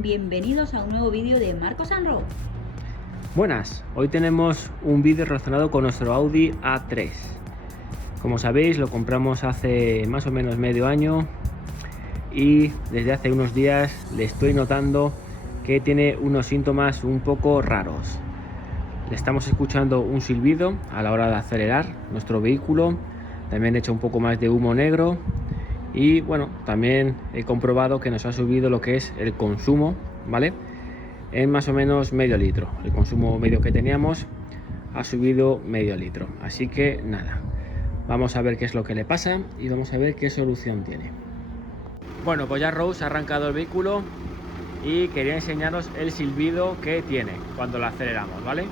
Bienvenidos a un nuevo vídeo de Marcos and Rob. Buenas, hoy tenemos un vídeo relacionado con nuestro Audi A3. Como sabéis, lo compramos hace más o menos medio año y desde hace unos días le estoy notando que tiene unos síntomas un poco raros. Le estamos escuchando un silbido a la hora de acelerar nuestro vehículo, también echa un poco más de humo negro y bueno, también he comprobado que nos ha subido lo que es el consumo, ¿vale? En más o menos medio litro. El consumo medio que teníamos ha subido medio litro, así que nada, vamos a ver qué es lo que le pasa y vamos a ver qué solución tiene. Bueno, pues ya Rose ha arrancado el vehículo y quería enseñaros el silbido que tiene cuando lo aceleramos, ¿vale?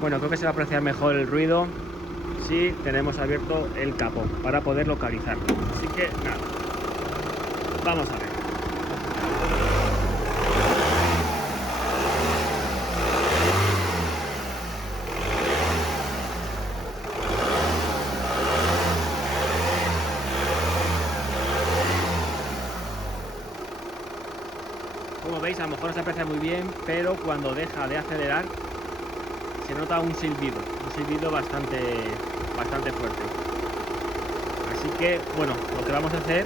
Bueno, creo que se va a apreciar mejor el ruido si tenemos abierto el capó para poder localizarlo. Así que nada, vamos a ver. Como veis, a lo mejor no se aprecia muy bien, pero cuando deja de acelerar se nota un silbido bastante fuerte. Así que bueno, lo que vamos a hacer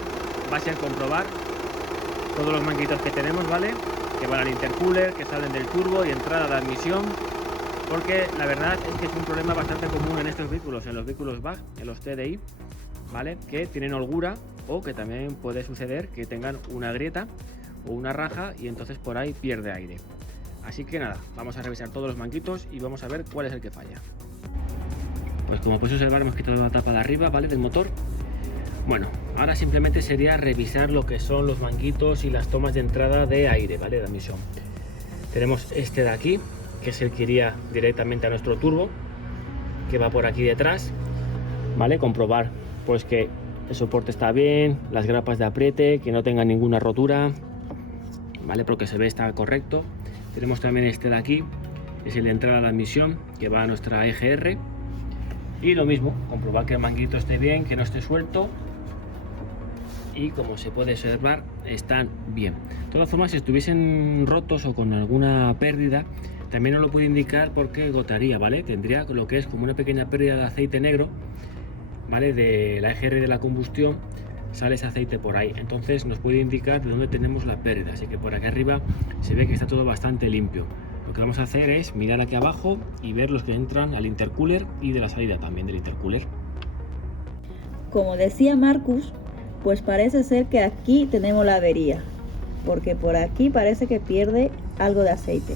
va a ser comprobar todos los manguitos que tenemos, ¿vale? Que van al intercooler, que salen del turbo y entrada de admisión, porque la verdad es que es un problema bastante común en estos vehículos, en los vehículos VAG, en los TDI, ¿vale? Que tienen holgura o que también puede suceder que tengan una grieta o una raja y entonces por ahí pierde aire. Así que nada, vamos a revisar todos los manguitos y vamos a ver cuál es el que falla. Pues como podéis observar, hemos quitado la tapa de arriba, ¿vale? Del motor. Bueno, ahora simplemente sería revisar lo que son los manguitos y las tomas de entrada de aire, ¿vale? De admisión. Tenemos este de aquí, que es el que iría directamente a nuestro turbo, que va por aquí detrás, ¿vale? Comprobar pues que el soporte está bien, las grapas de apriete, que no tenga ninguna rotura, ¿vale? Porque se ve está correcto. Tenemos también este de aquí, es el de entrada a la admisión, que va a nuestra EGR. Y lo mismo, comprobar que el manguito esté bien, que no esté suelto. Y como se puede observar, están bien. De todas formas, si estuviesen rotos o con alguna pérdida, también nos lo puede indicar porque gotearía, ¿vale? Tendría lo que es como una pequeña pérdida de aceite negro, ¿vale? De la EGR de la combustión sale ese aceite por ahí, entonces nos puede indicar de dónde tenemos la pérdida. Así que por aquí arriba se ve que está todo bastante limpio. Lo que vamos a hacer es mirar aquí abajo y ver los que entran al intercooler y de la salida también del intercooler. Como decía Marcus, pues parece ser que aquí tenemos la avería, porque por aquí parece que pierde algo de aceite.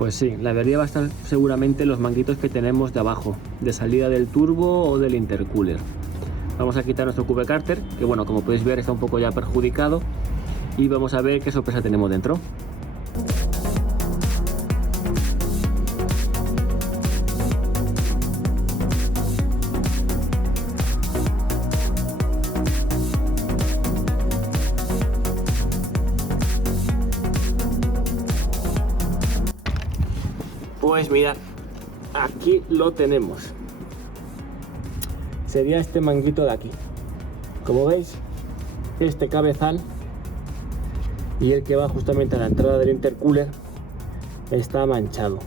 Pues sí, la avería va a estar seguramente en los manguitos que tenemos de abajo, de salida del turbo o del intercooler. Vamos a quitar nuestro cube cárter, que bueno, como podéis ver está un poco ya perjudicado, y vamos a ver qué sorpresa tenemos dentro. Pues mirad, aquí lo tenemos. Sería este manguito de aquí. Como veis, este cabezal y el que va justamente a la entrada del intercooler está manchado,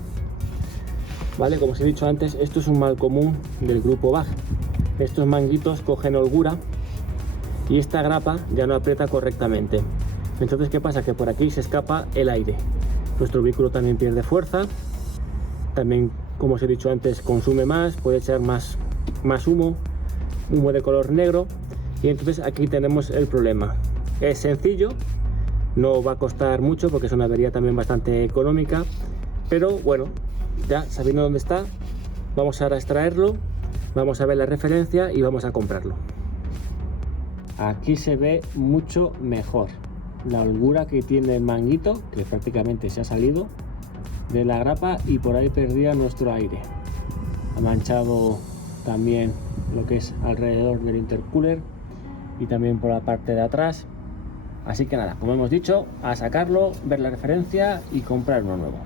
¿vale? Como os he dicho antes, esto es un mal común del grupo VAG. Estos manguitos cogen holgura y esta grapa ya no aprieta correctamente. Entonces, ¿qué pasa? Que por aquí se escapa el aire. Nuestro vehículo también pierde fuerza. También, como os he dicho antes, consume más, puede echar más humo de color negro, y entonces aquí tenemos el problema. Es sencillo, no va a costar mucho porque es una avería también bastante económica, pero bueno, ya sabiendo dónde está, vamos ahora a extraerlo, vamos a ver la referencia y vamos a comprarlo. Aquí se ve mucho mejor la holgura que tiene el manguito, que prácticamente se ha salido de la grapa y por ahí perdía nuestro aire. Ha manchado también lo que es alrededor del intercooler y también por la parte de atrás. Así que nada, como hemos dicho, a sacarlo, ver la referencia y comprar uno nuevo.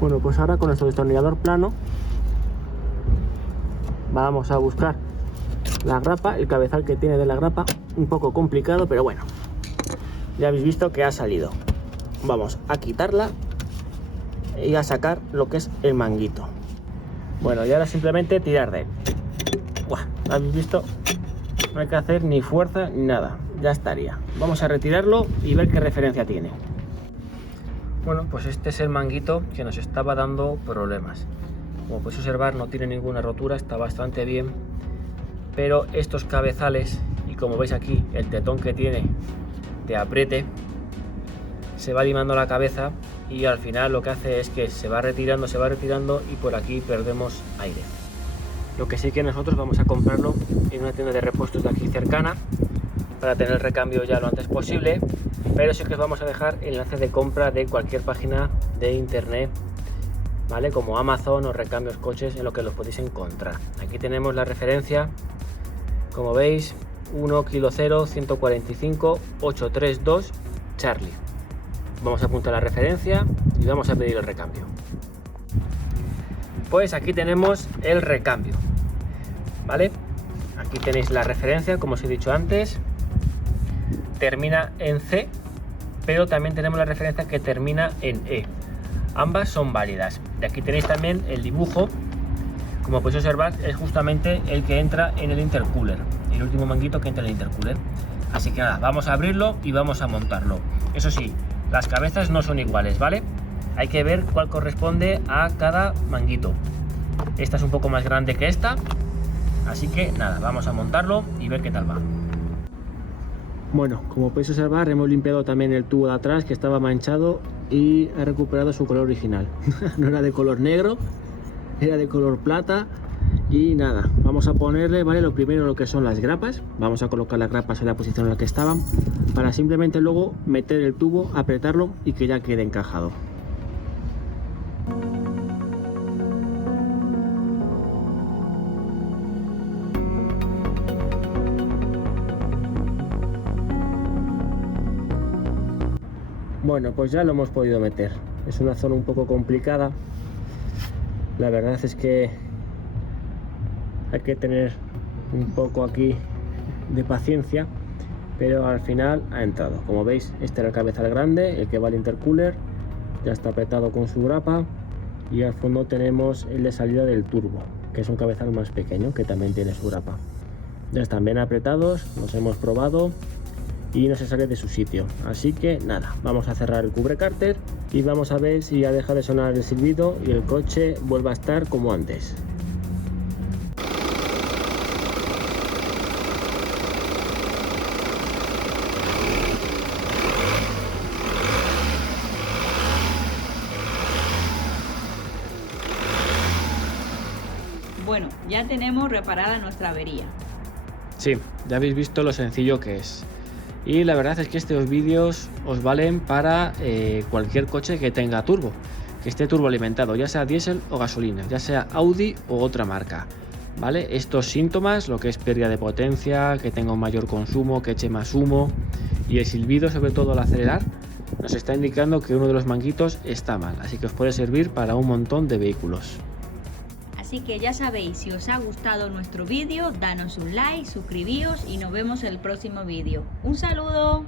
Bueno, pues ahora con nuestro destornillador plano vamos a buscar la grapa, el cabezal que tiene de la grapa, un poco complicado, pero bueno, ya habéis visto que ha salido. Vamos a quitarla y a sacar lo que es el manguito. Bueno, y ahora simplemente tirar de él. ¡Buah! ¿Habéis visto? No hay que hacer ni fuerza ni nada, ya estaría. Vamos a retirarlo y ver qué referencia tiene. Bueno, pues este es el manguito que nos estaba dando problemas. Como podéis observar, no tiene ninguna rotura, está bastante bien, pero estos cabezales, y como veis aquí el tetón que tiene de apriete, se va limando la cabeza y al final lo que hace es que se va retirando y por aquí perdemos aire. Lo que sí que nosotros vamos a comprarlo en una tienda de repuestos de aquí cercana para tener el recambio ya lo antes posible, pero sí que os vamos a dejar el enlace de compra de cualquier página de internet, ¿vale? Como Amazon o Recambios Coches, en lo que los podéis encontrar. Aquí tenemos la referencia, como veis, 1 kilo 0 145 832 Charlie. Vamos a apuntar la referencia y vamos a pedir el recambio. Pues aquí tenemos el recambio, ¿vale? Aquí tenéis la referencia, como os he dicho antes, termina en C, pero también tenemos la referencia que termina en E. Ambas son válidas. Y aquí tenéis también el dibujo, como podéis observar, es justamente el que entra en el intercooler, el último manguito que entra en el intercooler. Así que nada, vamos a abrirlo y vamos a montarlo. Eso sí, las cabezas no son iguales, ¿vale? Hay que ver cuál corresponde a cada manguito. Esta es un poco más grande que esta, así que nada, vamos a montarlo y ver qué tal va. Bueno, como podéis observar, hemos limpiado también el tubo de atrás que estaba manchado y ha recuperado su color original. No era de color negro, era de color plata. Y nada, vamos a ponerle, ¿vale? Lo primero, lo que son las grapas. Vamos a colocar las grapas en la posición en la que estaban, para simplemente luego meter el tubo, apretarlo y que ya quede encajado. Bueno, pues ya lo hemos podido meter. Es una zona un poco complicada. La verdad es que hay que tener un poco aquí de paciencia, pero al final ha entrado. Como veis, este era el cabezal grande, el que va al intercooler, ya está apretado con su grapa, y al fondo tenemos el de salida del turbo, que es un cabezal más pequeño que también tiene su grapa. Ya están bien apretados, los hemos probado y no se sale de su sitio. Así que nada, vamos a cerrar el cubrecárter y vamos a ver si ya deja de sonar el silbido y el coche vuelve a estar como antes. Bueno, ya tenemos reparada nuestra avería. Sí, ya habéis visto lo sencillo que es. Y la verdad es que estos vídeos os valen para cualquier coche que tenga turbo, que esté turboalimentado, ya sea diésel o gasolina, ya sea Audi o otra marca, ¿vale? Estos síntomas, lo que es pérdida de potencia, que tenga un mayor consumo, que eche más humo, y el silbido, sobre todo al acelerar, nos está indicando que uno de los manguitos está mal, así que os puede servir para un montón de vehículos. Así que ya sabéis, si os ha gustado nuestro vídeo, danos un like, suscribíos y nos vemos en el próximo vídeo. ¡Un saludo!